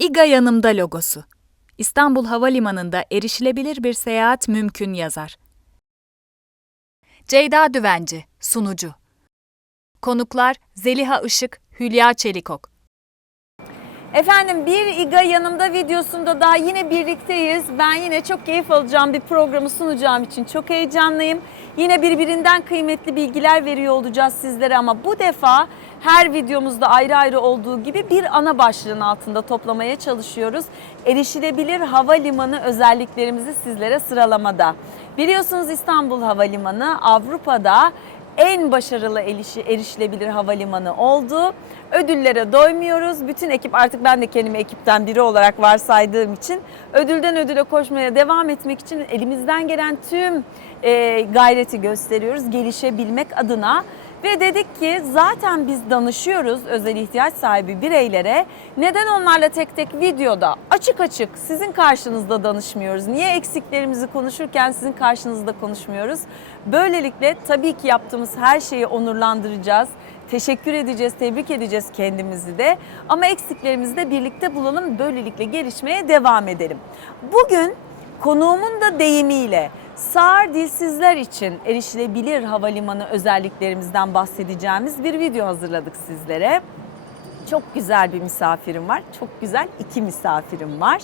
İGA yanımda logosu. İstanbul Havalimanı'nda erişilebilir bir seyahat mümkün yazar. Ceyda Düvenci, sunucu. Konuklar Zeliha Işık, Hülya Çelikok. Efendim bir İGA yanımda videosunda daha yine birlikteyiz. Ben yine çok keyif alacağım bir programı sunacağım için çok heyecanlıyım. Yine birbirinden kıymetli bilgiler veriyor olacağız sizlere ama bu defa her videomuzda ayrı ayrı olduğu gibi bir ana başlığın altında toplamaya çalışıyoruz. Erişilebilir havalimanı özelliklerimizi sizlere sıralamada. Biliyorsunuz İstanbul Havalimanı Avrupa'da en başarılı erişi, erişilebilir havalimanı oldu. Ödüllere doymuyoruz. Bütün ekip artık ben de kendimi ekipten biri olarak varsaydığım için ödülden ödüle koşmaya devam etmek için elimizden gelen tüm e, gayreti gösteriyoruz gelişebilmek adına. Ve dedik ki zaten biz danışıyoruz özel ihtiyaç sahibi bireylere. Neden onlarla tek tek videoda açık açık sizin karşınızda danışmıyoruz? Niye eksiklerimizi konuşurken sizin karşınızda konuşmuyoruz? Böylelikle tabii ki yaptığımız her şeyi onurlandıracağız. Teşekkür edeceğiz, tebrik edeceğiz kendimizi de. Ama eksiklerimizi de birlikte bulalım. Böylelikle gelişmeye devam edelim. Bugün konuğumun da deyimiyle sağır dilsizler için erişilebilir havalimanı özelliklerimizden bahsedeceğimiz bir video hazırladık sizlere. Çok güzel bir misafirim var. Çok güzel iki misafirim var.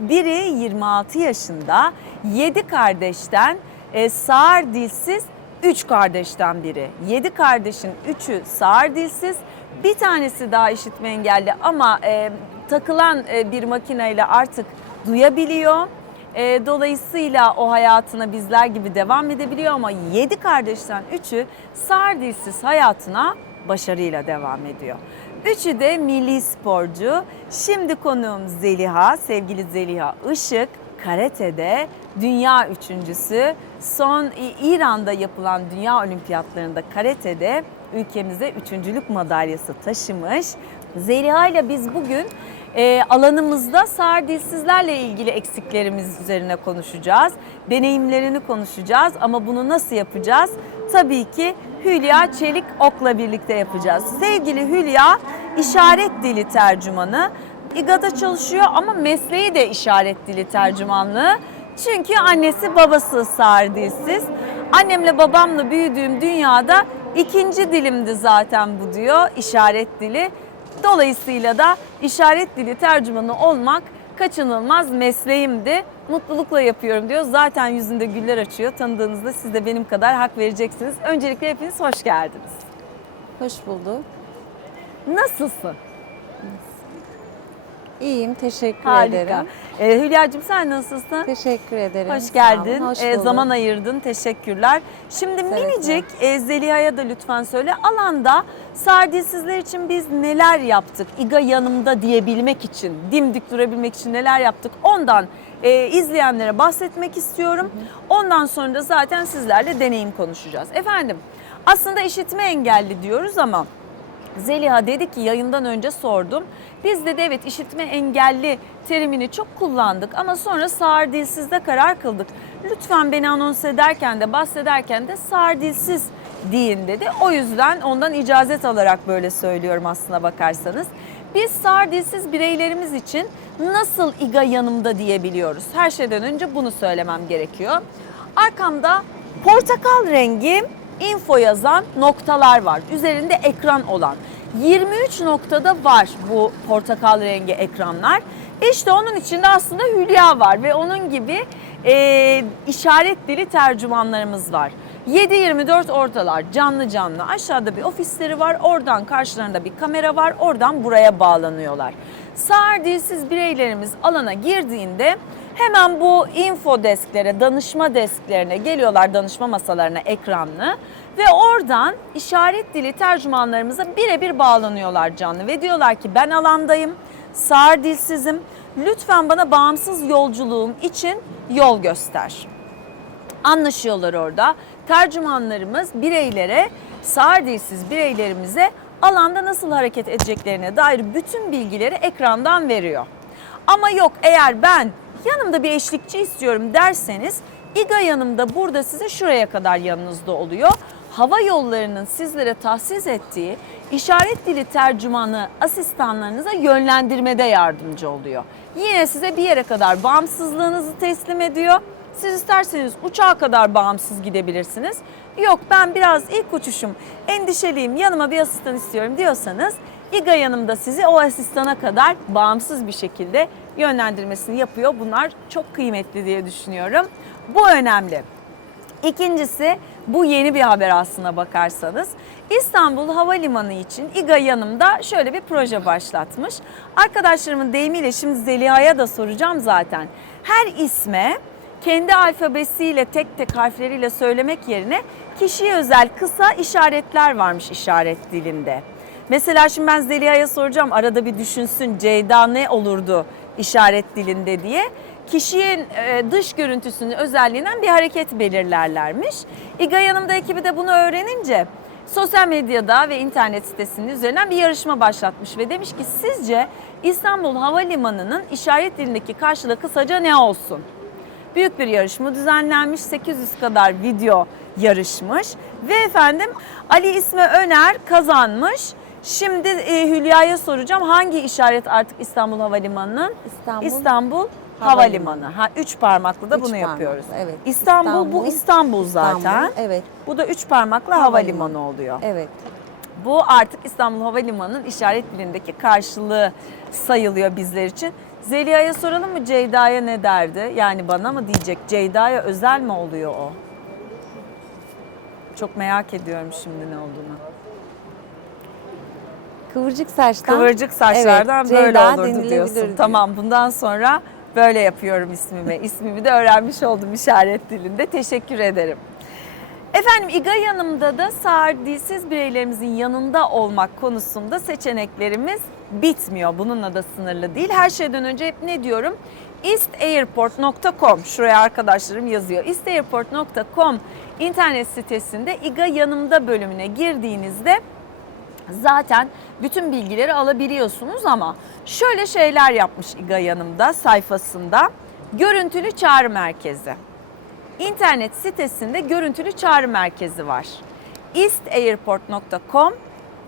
Biri 26 yaşında, 7 kardeşten e, sağır dilsiz 3 kardeşten biri. 7 kardeşin 3'ü sağır dilsiz. Bir tanesi daha işitme engelli ama e, takılan e, bir makineyle artık duyabiliyor. E, dolayısıyla o hayatına bizler gibi devam edebiliyor ama 7 kardeşten 3'ü sağır dilsiz hayatına başarıyla devam ediyor. Üçü de milli sporcu. Şimdi konuğum Zeliha, sevgili Zeliha Işık. Karate'de dünya üçüncüsü. Son İran'da yapılan dünya olimpiyatlarında karate'de ülkemize üçüncülük madalyası taşımış. Zeliha ile biz bugün e, alanımızda sağır dilsizlerle ilgili eksiklerimiz üzerine konuşacağız. Deneyimlerini konuşacağız ama bunu nasıl yapacağız? Tabii ki Hülya Çelik Ok'la birlikte yapacağız. Sevgili Hülya işaret dili tercümanı. İGA'da çalışıyor ama mesleği de işaret dili tercümanlığı. Çünkü annesi babası sağır dilsiz. Annemle babamla büyüdüğüm dünyada ikinci dilimdi zaten bu diyor işaret dili. Dolayısıyla da işaret dili tercümanı olmak kaçınılmaz mesleğimdi. Mutlulukla yapıyorum diyor. Zaten yüzünde güller açıyor. Tanıdığınızda siz de benim kadar hak vereceksiniz. Öncelikle hepiniz hoş geldiniz. Hoş bulduk. Nasılsın? İyiyim, teşekkür Harika. ederim. Ee, Hülya'cığım sen nasılsın? Teşekkür ederim. Hoş geldin. olun, hoş Ee, zaman ayırdın. Teşekkürler. Şimdi Seve minicik e, Zeliha'ya da lütfen söyle. Alanda sardilsizler için biz neler yaptık? İga yanımda diyebilmek için, dimdik durabilmek için neler yaptık? Ondan e, izleyenlere bahsetmek istiyorum. Ondan sonra da zaten sizlerle deneyim konuşacağız. Efendim aslında işitme engelli diyoruz ama Zeliha dedi ki yayından önce sordum. Biz dedi evet işitme engelli terimini çok kullandık ama sonra sağır dilsizde karar kıldık. Lütfen beni anons ederken de bahsederken de sağır dilsiz deyin dedi. O yüzden ondan icazet alarak böyle söylüyorum aslına bakarsanız. Biz sağır dilsiz bireylerimiz için nasıl İGA yanımda diyebiliyoruz? Her şeyden önce bunu söylemem gerekiyor. Arkamda portakal rengi info yazan noktalar var. Üzerinde ekran olan. 23 noktada var bu portakal rengi ekranlar. İşte onun içinde aslında Hülya var ve onun gibi e, işaret dili tercümanlarımız var. 7-24 ortalar canlı canlı aşağıda bir ofisleri var oradan karşılarında bir kamera var oradan buraya bağlanıyorlar. Sağır dilsiz bireylerimiz alana girdiğinde Hemen bu info desklere, danışma desklerine geliyorlar danışma masalarına ekranlı ve oradan işaret dili tercümanlarımıza birebir bağlanıyorlar canlı ve diyorlar ki ben alandayım, sağır dilsizim, lütfen bana bağımsız yolculuğum için yol göster. Anlaşıyorlar orada. Tercümanlarımız bireylere, sağır dilsiz bireylerimize alanda nasıl hareket edeceklerine dair bütün bilgileri ekrandan veriyor. Ama yok eğer ben yanımda bir eşlikçi istiyorum derseniz İGA yanımda burada size şuraya kadar yanınızda oluyor. Hava yollarının sizlere tahsis ettiği işaret dili tercümanı asistanlarınıza yönlendirmede yardımcı oluyor. Yine size bir yere kadar bağımsızlığınızı teslim ediyor. Siz isterseniz uçağa kadar bağımsız gidebilirsiniz. Yok ben biraz ilk uçuşum endişeliyim yanıma bir asistan istiyorum diyorsanız İGA yanımda sizi o asistana kadar bağımsız bir şekilde yönlendirmesini yapıyor. Bunlar çok kıymetli diye düşünüyorum. Bu önemli. İkincisi bu yeni bir haber aslına bakarsanız. İstanbul Havalimanı için İGA yanımda şöyle bir proje başlatmış. Arkadaşlarımın deyimiyle şimdi Zeliha'ya da soracağım zaten. Her isme kendi alfabesiyle tek tek harfleriyle söylemek yerine kişiye özel kısa işaretler varmış işaret dilinde. Mesela şimdi ben Zeliha'ya soracağım arada bir düşünsün Ceyda ne olurdu işaret dilinde diye. Kişinin e, dış görüntüsünü özelliğinden bir hareket belirlerlermiş. İGA yanımda ekibi de bunu öğrenince sosyal medyada ve internet sitesinin üzerinden bir yarışma başlatmış ve demiş ki sizce İstanbul Havalimanı'nın işaret dilindeki karşılığı kısaca ne olsun? büyük bir yarışma düzenlenmiş. 800 kadar video yarışmış. Ve efendim Ali İsmi Öner kazanmış. Şimdi e, Hülya'ya soracağım hangi işaret artık İstanbul Havalimanı'nın? İstanbul, İstanbul Havalimanı. Ha üç parmaklı da Üç bunu parmaklı, yapıyoruz. evet. İstanbul, bu İstanbul, İstanbul zaten. İstanbul, evet. Bu da üç parmaklı Havalimanı. havalimanı oluyor. Evet. Bu artık İstanbul Havalimanı'nın işaret dilindeki karşılığı sayılıyor bizler için. Zeliha'ya soralım mı Ceyda'ya ne derdi? Yani bana mı diyecek? Ceyda'ya özel mi oluyor o? Çok merak ediyorum şimdi ne olduğunu. Kıvırcık saçtan. Kıvırcık saçlardan evet, böyle Ceyda olurdu diyorsun. diyor. Tamam bundan sonra böyle yapıyorum ismimi. İsmimi de öğrenmiş oldum işaret dilinde. Teşekkür ederim. Efendim İGA yanımda da sağır dilsiz bireylerimizin yanında olmak konusunda seçeneklerimiz bitmiyor. Bununla da sınırlı değil. Her şeyden önce hep ne diyorum? eastairport.com şuraya arkadaşlarım yazıyor. eastairport.com internet sitesinde İGA yanımda bölümüne girdiğinizde zaten bütün bilgileri alabiliyorsunuz ama şöyle şeyler yapmış İGA yanımda sayfasında. Görüntülü çağrı merkezi. İnternet sitesinde görüntülü çağrı merkezi var. eastairport.com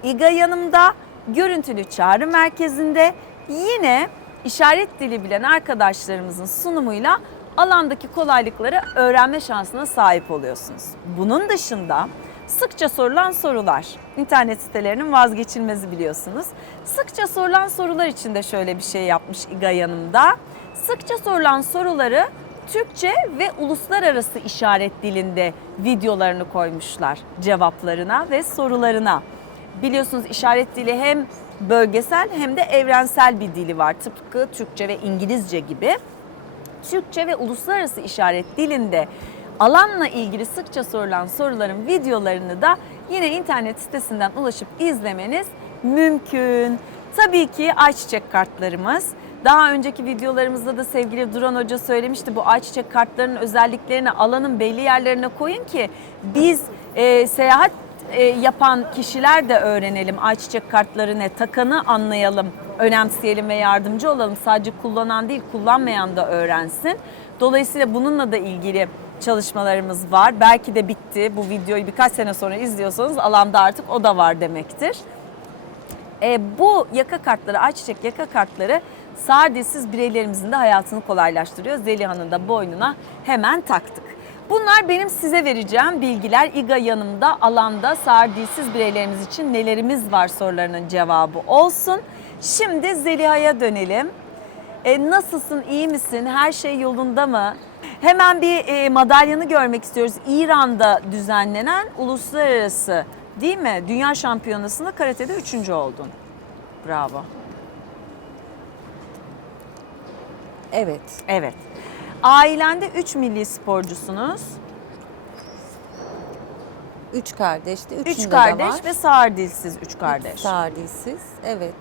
İGA yanımda görüntülü çağrı merkezinde yine işaret dili bilen arkadaşlarımızın sunumuyla alandaki kolaylıkları öğrenme şansına sahip oluyorsunuz. Bunun dışında sıkça sorulan sorular, internet sitelerinin vazgeçilmezi biliyorsunuz. Sıkça sorulan sorular için de şöyle bir şey yapmış İGA yanımda. Sıkça sorulan soruları Türkçe ve uluslararası işaret dilinde videolarını koymuşlar cevaplarına ve sorularına. Biliyorsunuz işaret dili hem bölgesel hem de evrensel bir dili var. Tıpkı Türkçe ve İngilizce gibi. Türkçe ve uluslararası işaret dilinde alanla ilgili sıkça sorulan soruların videolarını da yine internet sitesinden ulaşıp izlemeniz mümkün. Tabii ki ayçiçek kartlarımız. Daha önceki videolarımızda da sevgili Duran Hoca söylemişti bu ayçiçek kartlarının özelliklerini alanın belli yerlerine koyun ki biz e, seyahat e, yapan kişiler de öğrenelim ayçiçek kartları ne takanı anlayalım önemseyelim ve yardımcı olalım sadece kullanan değil kullanmayan da öğrensin dolayısıyla bununla da ilgili çalışmalarımız var belki de bitti bu videoyu birkaç sene sonra izliyorsanız alanda artık o da var demektir. E, bu yaka kartları, ayçiçek yaka kartları sağır bireylerimizin de hayatını kolaylaştırıyor. Zeliha'nın da boynuna hemen taktık. Bunlar benim size vereceğim bilgiler. İGA yanımda alanda sağır bireylerimiz için nelerimiz var sorularının cevabı olsun. Şimdi Zeliha'ya dönelim. E, nasılsın, iyi misin, her şey yolunda mı? Hemen bir e, madalyanı görmek istiyoruz. İran'da düzenlenen uluslararası değil mi? Dünya şampiyonasında karatede üçüncü oldun. Bravo. Evet. Evet. Ailende üç milli sporcusunuz. Üç kardeşti. Üçünde Üç de kardeş var. ve sağır dilsiz üç kardeş. Sağır dilsiz. Evet.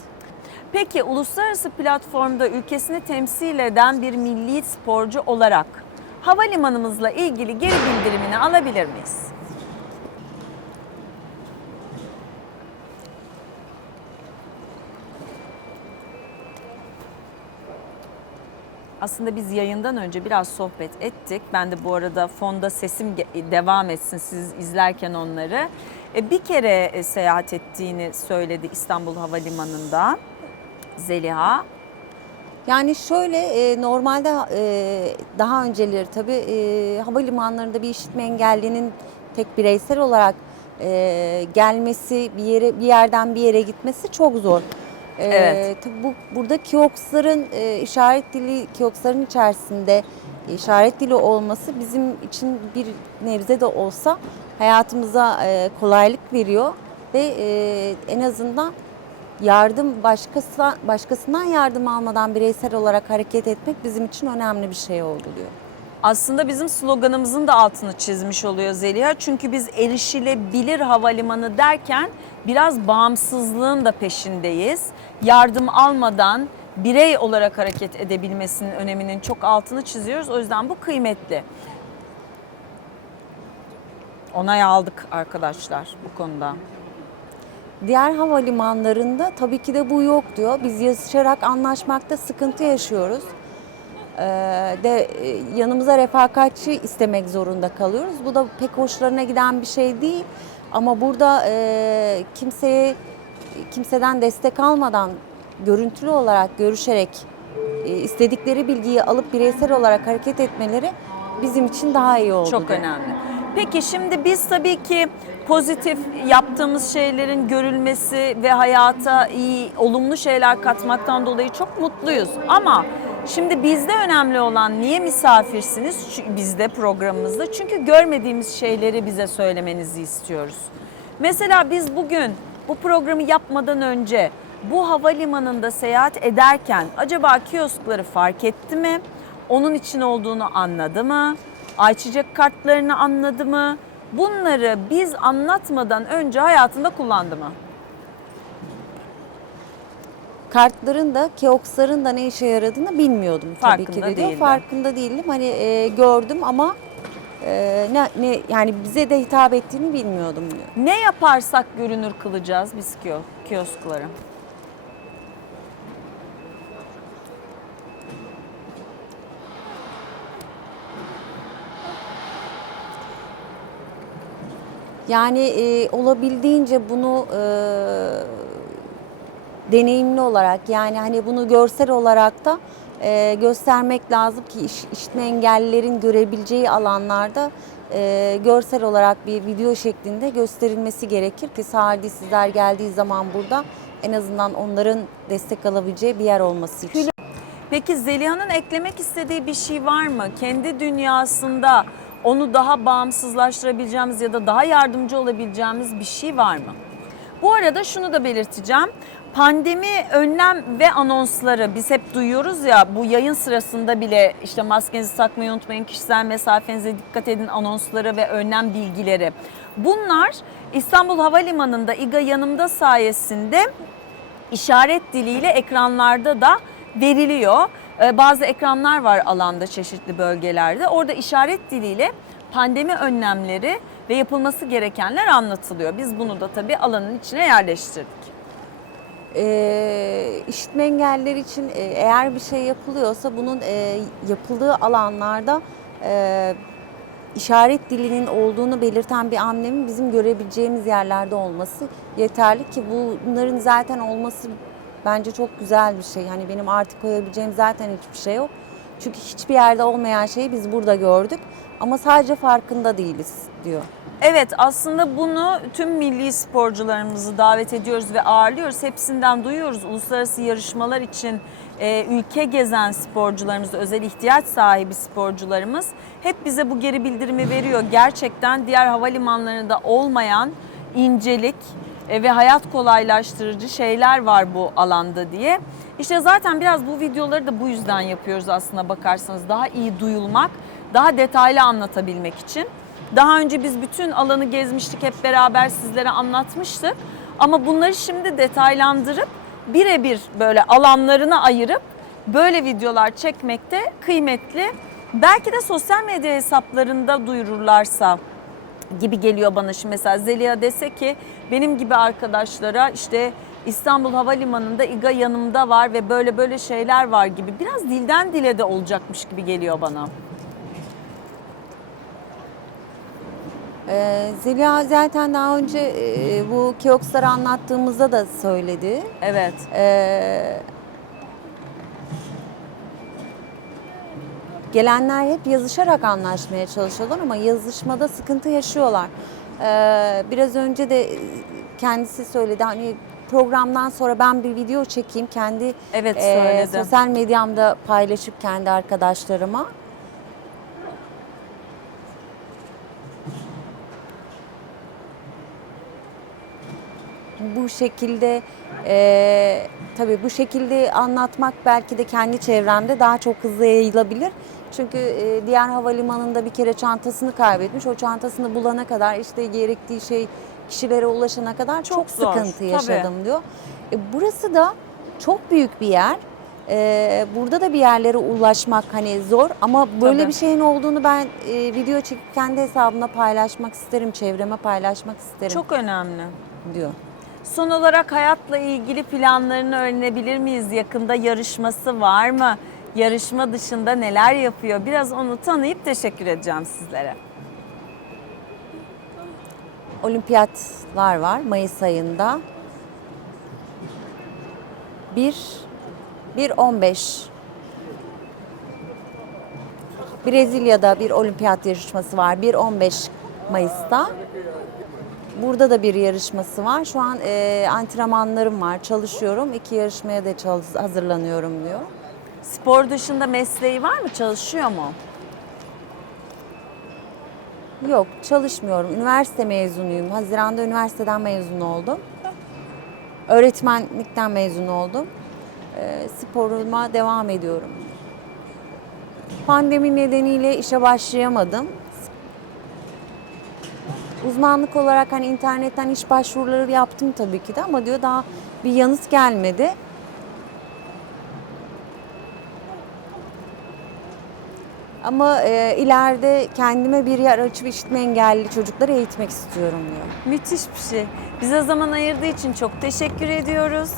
Peki uluslararası platformda ülkesini temsil eden bir milli sporcu olarak havalimanımızla ilgili geri bildirimini alabilir miyiz? Aslında biz yayından önce biraz sohbet ettik. Ben de bu arada fonda sesim devam etsin siz izlerken onları. E, bir kere e, seyahat ettiğini söyledi İstanbul Havalimanı'nda Zeliha. Yani şöyle e, normalde e, daha önceleri tabii e, havalimanlarında bir işitme engellinin tek bireysel olarak e, gelmesi bir yere bir yerden bir yere gitmesi çok zor. E, Evet. tabii bu burada kiyoksların e, işaret dili kiyoksların içerisinde işaret dili olması bizim için bir nebze de olsa hayatımıza e, kolaylık veriyor ve e, en azından yardım başkası başkasından yardım almadan bireysel olarak hareket etmek bizim için önemli bir şey oldu diyor. Aslında bizim sloganımızın da altını çizmiş oluyor Zeliha. Çünkü biz erişilebilir havalimanı derken biraz bağımsızlığın da peşindeyiz. Yardım almadan birey olarak hareket edebilmesinin öneminin çok altını çiziyoruz. O yüzden bu kıymetli. Onay aldık arkadaşlar bu konuda. Diğer havalimanlarında tabii ki de bu yok diyor. Biz yazışarak anlaşmakta sıkıntı yaşıyoruz. Ee, de e, yanımıza refakatçi istemek zorunda kalıyoruz. Bu da pek hoşlarına giden bir şey değil. Ama burada e, kimseye kimseden destek almadan görüntülü olarak görüşerek e, istedikleri bilgiyi alıp bireysel olarak hareket etmeleri bizim için daha iyi oldu. Çok diyor. önemli. Peki şimdi biz tabii ki pozitif yaptığımız şeylerin görülmesi ve hayata iyi, olumlu şeyler katmaktan dolayı çok mutluyuz. Ama şimdi bizde önemli olan niye misafirsiniz bizde programımızda? Çünkü görmediğimiz şeyleri bize söylemenizi istiyoruz. Mesela biz bugün bu programı yapmadan önce bu havalimanında seyahat ederken acaba kioskları fark etti mi? Onun için olduğunu anladı mı? Ayçiçek kartlarını anladı mı? Bunları biz anlatmadan önce hayatında kullandı mı? kartların da Keox'ların da ne işe yaradığını bilmiyordum tabii ki Farkında de diyor. değildim. Farkında değildim. Hani e, gördüm ama e, ne, ne yani bize de hitap ettiğini bilmiyordum diyor. Ne yaparsak görünür kılacağız biz kiyo, kioskları. Yani e, olabildiğince bunu e, deneyimli olarak yani hani bunu görsel olarak da e, göstermek lazım ki iş, işitme engellilerin görebileceği alanlarda e, görsel olarak bir video şeklinde gösterilmesi gerekir ki sahilde sizler geldiği zaman burada en azından onların destek alabileceği bir yer olması için. Peki Zeliha'nın eklemek istediği bir şey var mı? Kendi dünyasında onu daha bağımsızlaştırabileceğimiz ya da daha yardımcı olabileceğimiz bir şey var mı? Bu arada şunu da belirteceğim. Pandemi önlem ve anonsları biz hep duyuyoruz ya bu yayın sırasında bile işte maskenizi takmayı unutmayın, kişisel mesafenize dikkat edin anonsları ve önlem bilgileri. Bunlar İstanbul Havalimanı'nda İGA yanımda sayesinde işaret diliyle ekranlarda da veriliyor. Ee, Bazı ekranlar var alanda çeşitli bölgelerde. Orada işaret diliyle pandemi önlemleri ve yapılması gerekenler anlatılıyor. Biz bunu da tabii alanın içine yerleştirdik. e, işitme engelliler için eğer bir şey yapılıyorsa bunun e, yapıldığı alanlarda e, işaret dilinin olduğunu belirten bir amblemin bizim görebileceğimiz yerlerde olması yeterli ki bunların zaten olması bence çok güzel bir şey. Hani benim artık koyabileceğim zaten hiçbir şey yok. Çünkü hiçbir yerde olmayan şeyi biz burada gördük ama sadece farkında değiliz diyor. Evet aslında bunu tüm milli sporcularımızı davet ediyoruz ve ağırlıyoruz. Hepsinden duyuyoruz. Uluslararası yarışmalar için e, ülke gezen sporcularımız, özel ihtiyaç sahibi sporcularımız hep bize bu geri bildirimi veriyor. Gerçekten diğer havalimanlarında olmayan incelik ve hayat kolaylaştırıcı şeyler var bu alanda diye. İşte zaten biraz bu videoları da bu yüzden yapıyoruz aslında bakarsanız. Daha iyi duyulmak, daha detaylı anlatabilmek için. Daha önce biz bütün alanı gezmiştik, hep beraber sizlere anlatmıştık. Ama bunları şimdi detaylandırıp birebir böyle alanlarına ayırıp böyle videolar çekmekte kıymetli. Belki de sosyal medya hesaplarında duyururlarsa gibi geliyor bana şimdi mesela Zeliha dese ki benim gibi arkadaşlara işte İstanbul Havalimanı'nda İGA yanımda var ve böyle böyle şeyler var gibi biraz dilden dile de olacakmış gibi geliyor bana. Ee, Zeliha zaten daha önce e, bu Keoksları anlattığımızda da söyledi. Evet. Ee, gelenler hep yazışarak anlaşmaya çalışıyorlar ama yazışmada sıkıntı yaşıyorlar. Ee, biraz önce de e, kendisi söyledi hani programdan sonra ben bir video çekeyim kendi Evet, e, sosyal medyamda paylaşıp kendi arkadaşlarıma. bu şekilde e, tabii bu şekilde anlatmak belki de kendi çevremde daha çok hızlı yayılabilir. Çünkü e, diğer havalimanında bir kere çantasını kaybetmiş. O çantasını bulana kadar işte gerektiği şey kişilere ulaşana kadar çok, zor, sıkıntı tabii. yaşadım diyor. E, burası da çok büyük bir yer. E, burada da bir yerlere ulaşmak hani zor ama böyle Tabii. bir şeyin olduğunu ben e, video çekip kendi hesabımda paylaşmak isterim, çevreme paylaşmak isterim Çok önemli. diyor. Son olarak hayatla ilgili planlarını öğrenebilir miyiz? Yakında yarışması var mı? Yarışma dışında neler yapıyor? Biraz onu tanıyıp teşekkür edeceğim sizlere. olimpiyatlar var Mayıs ayında. 1 1 15 Brezilya'da bir olimpiyat yarışması var. 1 15 Mayıs'ta. Burada da bir yarışması var. Şu an e, antrenmanlarım var, çalışıyorum. İki yarışmaya da çalış- hazırlanıyorum diyor. Spor dışında mesleği var mı? Çalışıyor mu? Yok, çalışmıyorum. Üniversite mezunuyum. Haziran'da üniversiteden mezun oldum. Öğretmenlikten mezun oldum. Ee, sporuma devam ediyorum. Pandemi nedeniyle işe başlayamadım. Uzmanlık olarak hani internetten iş başvuruları yaptım tabii ki de ama diyor daha bir yanıt gelmedi. Ama e, ileride kendime bir yer açıp işitme engelli çocukları eğitmek istiyorum diyor. Müthiş bir şey. Bize zaman ayırdığı için çok teşekkür ediyoruz.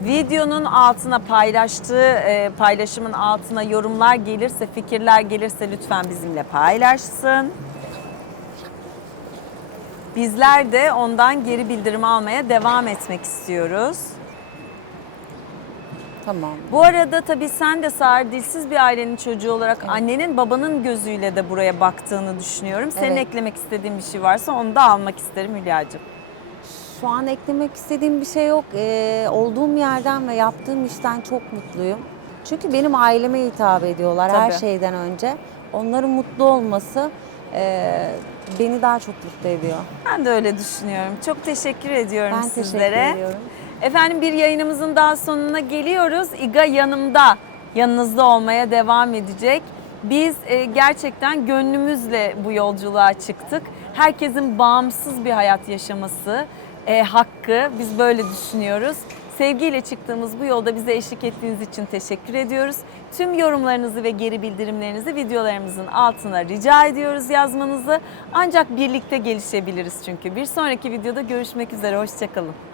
Videonun altına paylaştığı e, paylaşımın altına yorumlar gelirse, fikirler gelirse lütfen bizimle paylaşsın. Bizler de ondan geri bildirim almaya devam etmek istiyoruz. Tamam. Bu arada tabii sen de sağır dilsiz bir ailenin çocuğu olarak annenin babanın gözüyle de buraya baktığını düşünüyorum. Senin Evet. eklemek istediğin bir şey varsa onu da almak isterim Hülya'cığım. Şu an eklemek istediğim bir şey yok. Ee, olduğum yerden ve yaptığım işten çok mutluyum. Çünkü benim aileme hitap ediyorlar her Tabii. şeyden önce. Onların mutlu olması e, beni daha çok mutlu ediyor. Ben de öyle düşünüyorum. Çok teşekkür ediyorum Ben teşekkür sizlere. ediyorum. Efendim bir yayınımızın daha sonuna geliyoruz. İGA yanımda, yanınızda olmaya devam edecek. Biz e, gerçekten gönlümüzle bu yolculuğa çıktık. Herkesin bağımsız bir hayat yaşaması e, hakkı. Biz böyle düşünüyoruz. Sevgiyle çıktığımız bu yolda bize eşlik ettiğiniz için teşekkür ediyoruz. Tüm yorumlarınızı ve geri bildirimlerinizi videolarımızın altına rica ediyoruz yazmanızı. Ancak birlikte gelişebiliriz çünkü. Bir sonraki videoda görüşmek üzere. Hoşçakalın.